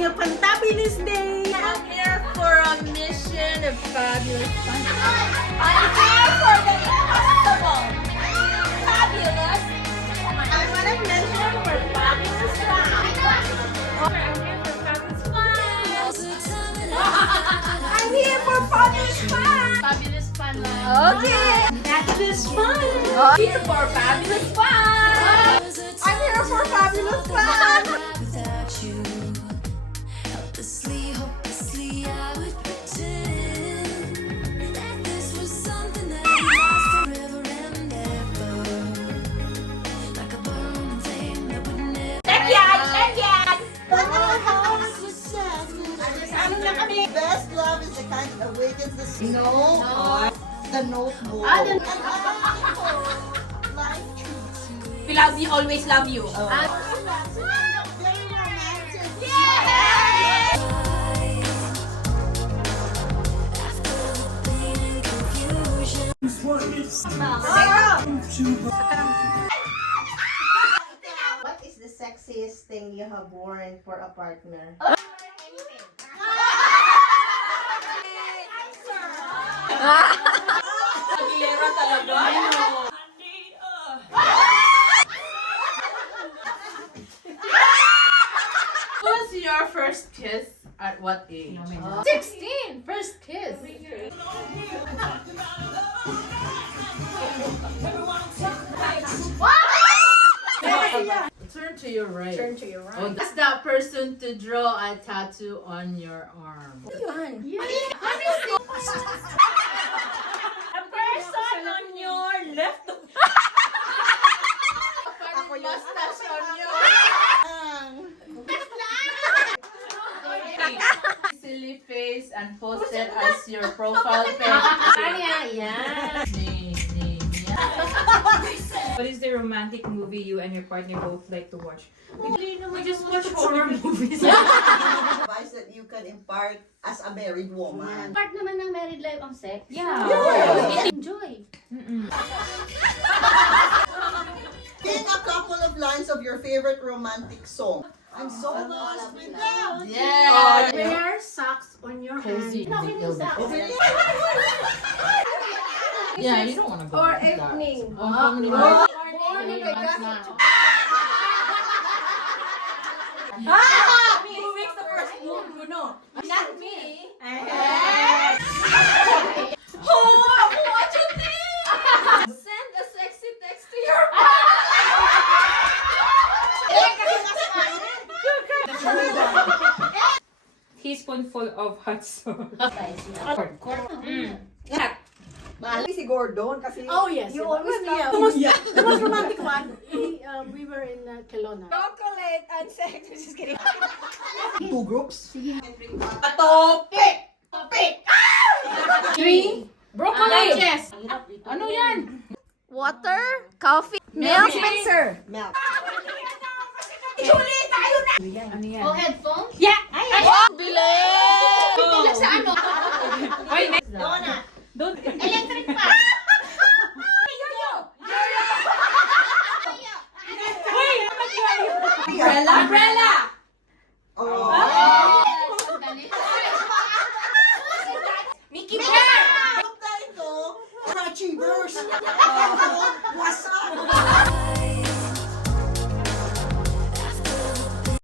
having a fantabulous day. I'm here for a mission of fabulous fun. I'm here for the impossible. Fabulous. I want a mission for fabulous fun. I'm here for fabulous fun. I'm here for fabulous fun. Fabulous fun. Okay. Fabulous fun. I'm here for fabulous fun. I'm here for fabulous fun. Without you, helplessly, hopelessly, I would pretend that this was something that lasts forever and ever, like a burning flame that would never. Check yan! Ano na kami? Best love is the kind that awakens the sea. No. The notebook. Life treats you. We love you, always love you. Very romantic. What is the sexiest thing you have worn for a partner? Aguilera talaga. Who was your first kiss at what age? 16! First kiss. Turn to your right. Turn to your right. Oh, that's that person to draw a tattoo on your arm. Yun. A person on your left. Ako yun. Mustache on your silly face and post it as your profile picture. Yeah. What is the romantic movie you and your partner both like to watch? We just watch horror movies. Advice that you can impart as a married woman. Part naman ng married life ang sex. Yeah. Enjoy. Sing a couple of lines of your favorite romantic song. I'm so lost without you. Yeah. Wear socks on your Cozy. hand. Yeah, you don't want to go. Or with that. evening. Morning. Morning. Who makes the first move? No. Not me. What you think? Send a sexy text to your Teaspoonful of hot sauce. Mahal si Gordon kasi Oh yes. you It was always the, love the most romantic one. We were in Kelowna. chocolate and sex. Just kidding. two groups. Topic! Three. Broccoli! Ano yan? Water, coffee, milk, Spencer. Milk. Julie, tayo na! Ano yan? O headphone. Yeah! Ay! Bilis! Bilang sa ano? Wait, next. Don't. Electric pa. Umbrella? Umbrella!